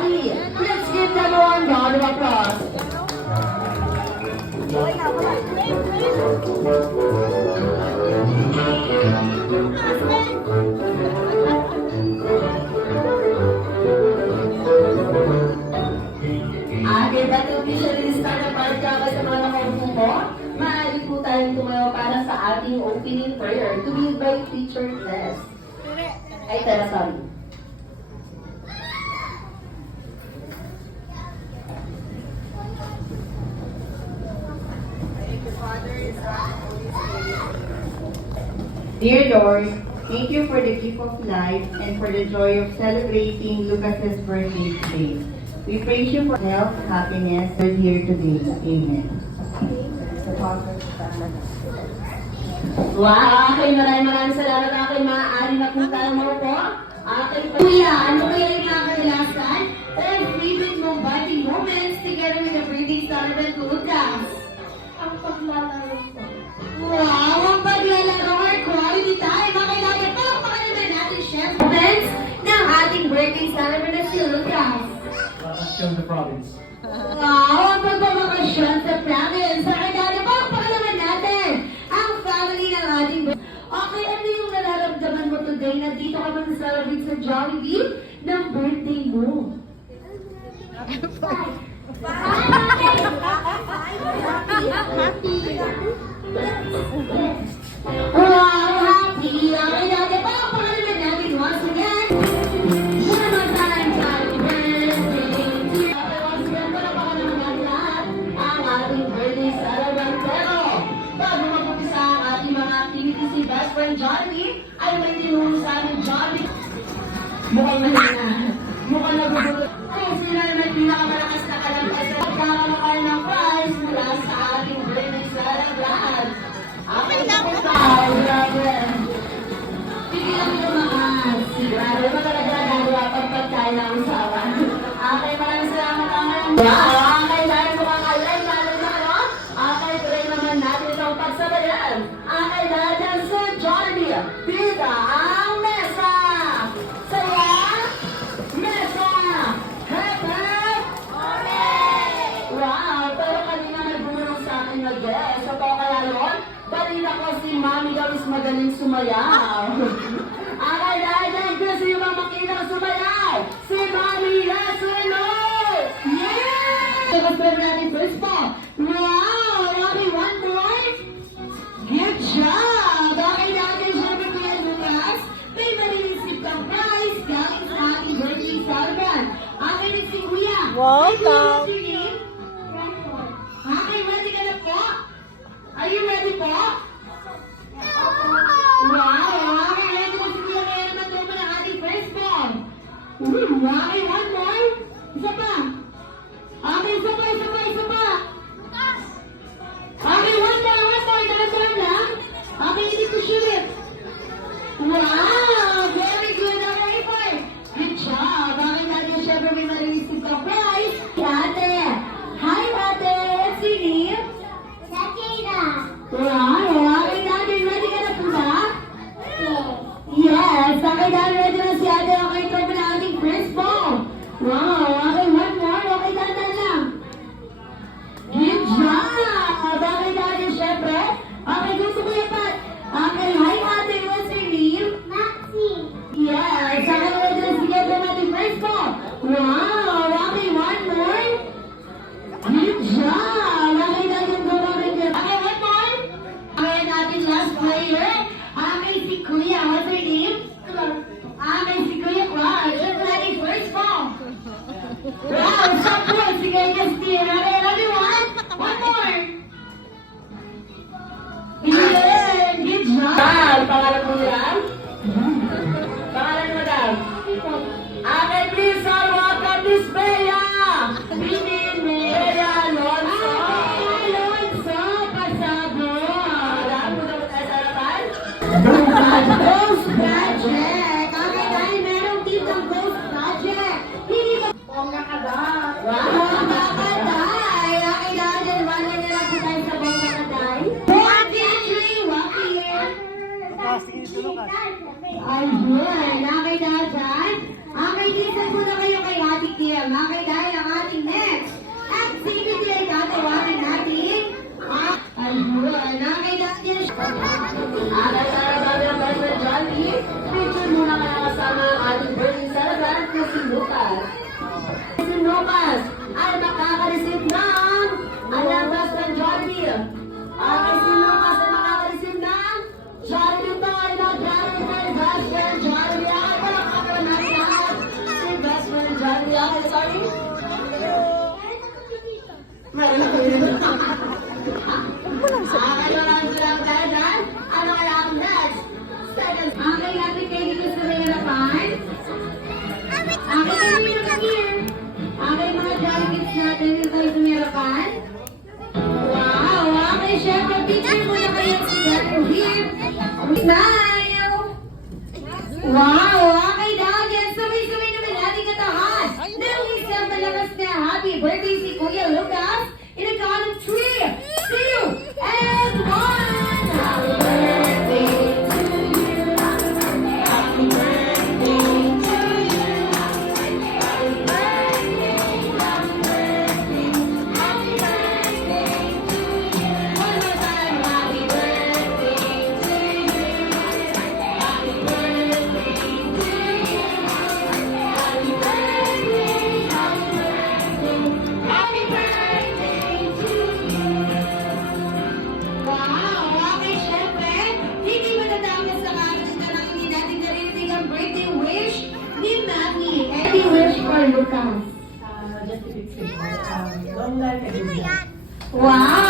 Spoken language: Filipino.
Jolly. Let's give them a round of applause. Okay, ba't officially start ang party ako sa mga nakaupo mo? Maaari po tayong tumayo para sa ating opening prayer to be by Teacher Tess. Ay, tara, sorry. Dear Lord, thank you for the gift of life and for the joy of celebrating Lucas's birthday today. We praise you for health, happiness, and here today. Amen. Wow, okay, maraming salamat. Okay, maaari na po tayo maupo. Okay, Kuya, ano kaya yung mga kadalasan? Favorite mong bonding moments together with the birthday celebrant Lucas? Ang paglalaro ko. Wow, ang paglalaro or quality time. Okay, lagi po, naman natin chef moments ng ating birthday celebrant na si Lucas. Bakasyon sa province. Wow, ang pagbabakasyon sa province. Okay, lagi po, naman natin ang family ng ating birthday. Okay, ano yung nararamdaman mo today na dito ka mag-celebrate sa Jollibee ng birthday mo? Wow, happy! Okay, dati pa ang pangalan natin once again. One time, happy birthday to you. Okay, once again, palapakan naman natin lahat ang ating birthday celebrant. Pero, bago mag-umpisa ang ating mga activities si Best Friend Johnny, ay may tinuro sa amin, Johnny. Mukhang mahina. Mukhang nagugulo. Kung sila ay may pinakamalakas na kalampas na magkakamakal ng prize mula sa ating birthday celebrant. Okay lang po tayo, grabe. Hindi lang yung mga sigurado. Ito talaga nagawa pag pagkain ng usawan. Okay, maraming salamat naman. Wow, okay, dahil mukhang alay, lalo na ano? Okay, tuloy naman natin itong pagsabayan. Okay, dahil dyan sa Jollibee, Tita ang mesa. Saya, mesa, hepe, wow, pero kanina may bumulong sa akin na guest. So, kaya yun, balita ko si Mami daw is magaling sumayaw. Okay, dahil gusto yung mga makita sumayaw. Si Mami, yes or no? Yeah! Subscribe natin first po. Wow! Mami, one more. Good job! Okay, natin syempre Kuya Lucas. May marinisip kang prize galing sa ating birthday celebrant. Okay, next si Kuya. Welcome. What's your name? Okay, ready ka na po? Are you ready po? Wow! Okay, ready na si Kuya Kuya naman doon ng ating first ball. Okay, one more. Isa pa. Okay, isa pa, isa pa, isa pa. Okay, one more. Dalas-dalas lang. Okay, hindi ko shoot. Wow! Very good. Okay, boy. Good job. Okay, natin syempre may marinisip ka prize. Ate. Hi, ate. What's your name? Wow! Okay, natin. Ready ka na po ba? Yes. Okay, natin. Ready na si ate. Okay, ito pa na ating first ball. Wow! Okay, one more. Okay, dandan lang. Good job! Okay, natin syempre. Okay, gusto ko yung pat. Okay, hi ate. What's your name? Yes. Okay, ready na si ate natin first ball. Wow! Okay, one more. Good job! Okay, natin gawin din. Okay, one more. Okay, natin last player. Okay, si Kuya. What's your name? Okay, si Kuya Clark. Siya po natin first ball. Wow, so good. Sige, Justin. Okay, everyone. One more. Good. Good job. Pangalan mo yan? Pangalan mo daw? Okay, please, welcome Miss Bea. Bea Alonso. Alonso, pasabo. Alam mo na ba tayo sa harapan? Ghost Project. Okay, dahil merong ditong Ghost Project. Hindi ba? Bongga ka ba? Wow, bongga ka day. Okay, dahil wala na lang po tayo sa bongga ka day. Walk here. Ayun, okay dahil dyan. Okay, listen muna kayo kay Ate Kim. Okay, dahil ang ating next activity ay tatawagan natin ang alburan. Okay, dahil Aga Sara Babi ang best friend Johnny. Picture muna kaya kasama ang ating birthday celebrant na si Lucas. Si Lucas ay makaka-receive ng alam best friend Johnny. Okay, si Lucas ay makaka-receive ng Johnny ito ay mag-Johnny kay best friend Johnny. Okay, palakpakan natin lahat. Si best friend Johnny. Okay, sorry. Okay, maraming salamat tayo dahil ano kaya ang next? Second. Okay, natin kayo dito sa may harapan. Okay, kami na here. Okay, mga delegates natin dito tayo sa may harapan. Wow, okay, syempre, picture mo na kayo together here. Smile! Wow, okay, delegates, sabay-sabay naman natin katahan. Nang isang malakas na happy birthday si Kuya Lucas. In a count of 3, 2, and 1. Happy birthday to you. Happy birthday to you. Happy birthday, happy birthday, happy birthday to you. One more time. Happy birthday to you. Happy birthday to you. Happy birthday, happy birthday, happy birthday to you. Wow! Okay, syempre, hindi matatapos sa kakanta ng hindi natin narinig ang birthday wish ni Mami. Any wish for Lucas? Just to be simple. Long life and good health. Wow!